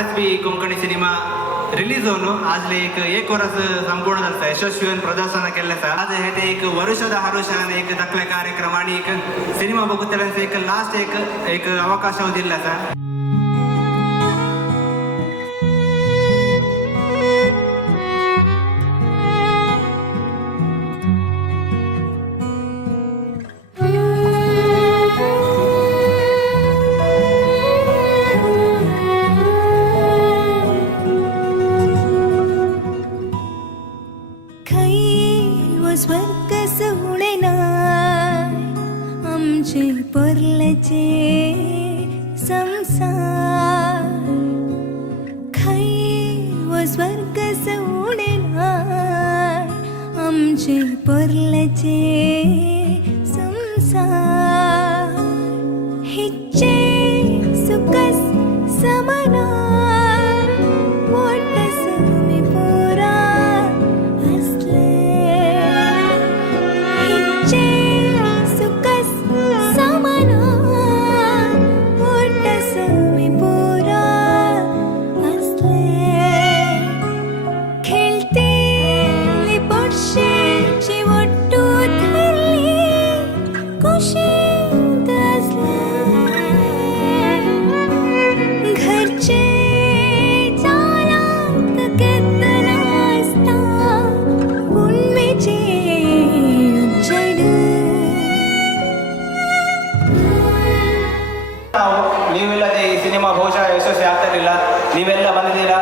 RSB Konkani cinema release होऊन आज एक वर्ष संपूर्ण झालं यशस्वी प्रदर्शन केलं आज हे ते एक वर्षದ हरुषान एक दाखले कार्यक्रम आणि एक सिनेमा बघून एक लास्ट एक अवकाश दिला सर. स्वर्ग सोहणे ना आमचे परलेचे संसार खाई व स्वर्ग सोहणे ना आमचे परलेचे संसार हिचे सुखस समाना ನೀವೆಲ್ಲ ಈ ಸಿನಿಮಾ ಬಹುಶಃ ಯಶಸ್ವಿ ಆಗ್ತಿರಲಿಲ್ಲ. ನೀವೆಲ್ಲ ಬಂದಿದ್ದೀರಾ